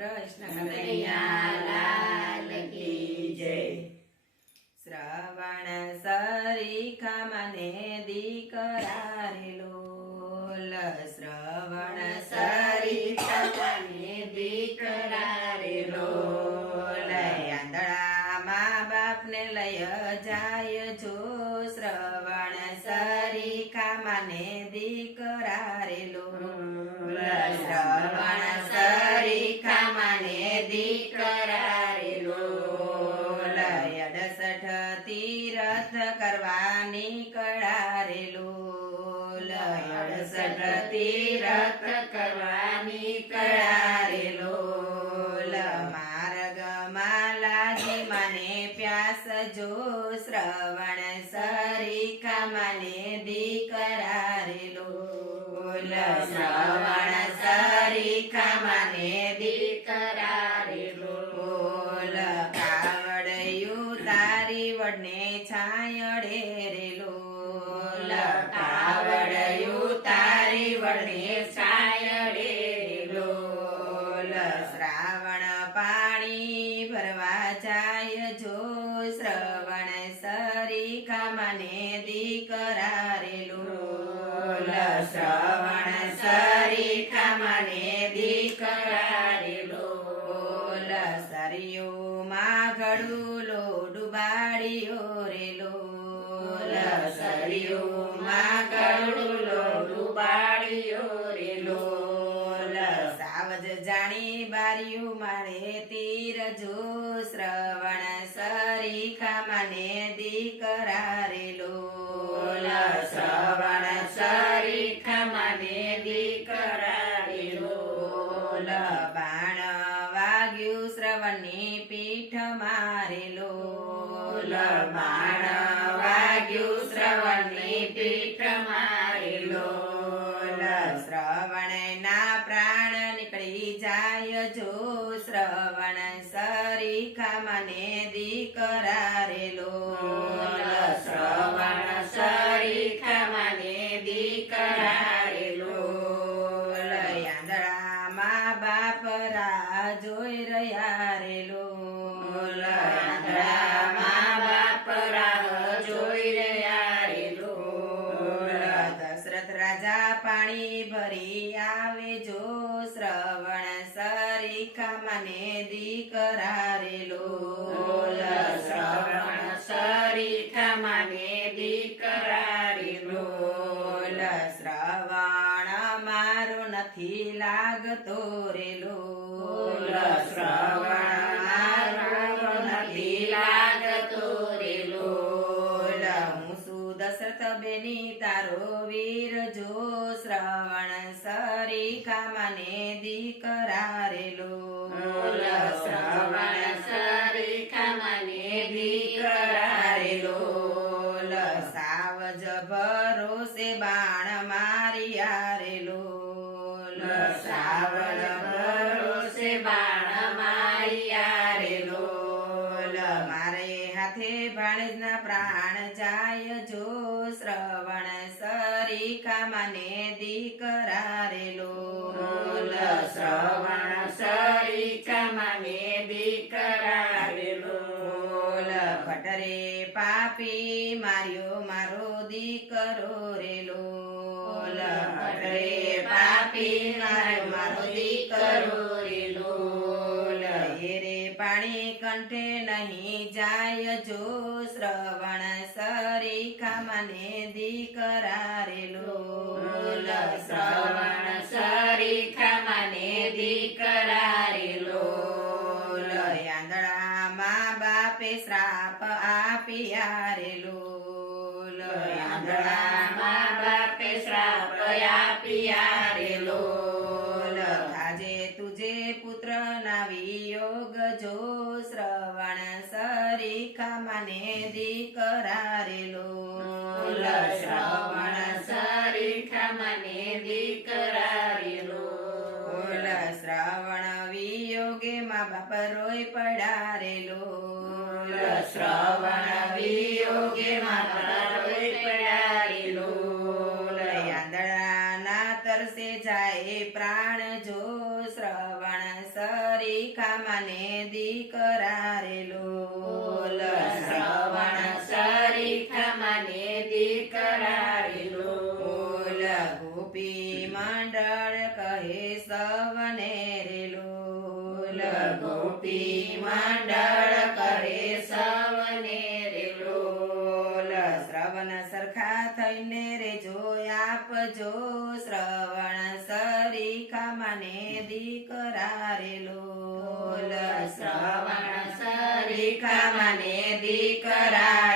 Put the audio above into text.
કૃષ્ણ કનૈયા કી જય. શ્રવણ સરીખા મને દીકરા રે લોલ શ્રવણ સરી સરીખા કમને દીકરા રે લોલ આંધળા મા બાપને લય જાય જો. શ્રવણ સરીખા મને તીરથ કરવાની કળા રે લોલ તીરથ કરવાની કળા રે લોલ માર્ગ લાગી મને પ્યાસ જો શ્રવણ છાયડે રે લોલ કાવડયું તારી વડે છાયડે રે લોલ. શ્રાવણ પાણી ભરવા જાય જો, શ્રવણ સરીખા મને દીકરા રે લોલ. શ્રવણ સરીખા મને દીકરા રે લોલ. દીકરા રે લોલ શ્રવણ સરીખા મને દીકરા કરારેલો બાણ વાગ્યું શ્રવણની પીઠ મારેલો બાણ વાગ્યું શ્રવણની પીઠ મારેલો શ્રવણ ના પ્રાણ નીકળી જાય જો શ્રવણ સરીખા મને દીકરા દીકરા શ્રવણ સરીખા મને દીકરા રે લોલ શ્રવણ મારો નથી લાગતો રેલો. શ્રવણ મારો નથી લાગતો રેલો. હું શું દશરથ બેની તારો વીર જો શ્રવણ સરીખા મને દીકરા દીકરા રે લોલ સાવજ ભરોસે બાણ મારી આરેલો લોલ સાવજ ભરોસે બાણ મારી આરેલો મારે હાથે ભાણેજના પ્રાણ જાય જો શ્રવણ સરીખા મને દીકરા માર્યો મારો દીકરો રે લોલ ભટરે પાપી માર્યો મારો દીકરો રે લોલ રે પાણી કંઠે નહીં જાય જો શ્રવણ સરીખા મને દીકરા રે લોલ શ્રવણ સરીખા મને દીકરા રે લોલ આંધળા મા બાપે શ્રાપ આપ્યા રે લોલ બાપે શ્રાપ આપ્યા લોલ આજે તુજે પુત્ર ના વિયોગ જો શ્રવણ સરીખા મને દીકરા રે લોલ. શ્રવણ સરીખા મને દીકરા રે લોલ. શ્રવણ વિયોગે મા બાપ રોય પડારેલો શ્રવણ વિયોગે મા આંધળા મને જો દીકરા રે લોલ શ્રવણ સરીખા મને દીકરા રે લોલ ગોપી મંડળ કહે સવને રે લોલ. ગોપી મંડળ કહે સવને રે લોલ. શ્રવણ સરખા થઈને રે જોયા આપજો દીકરા મને દીકરા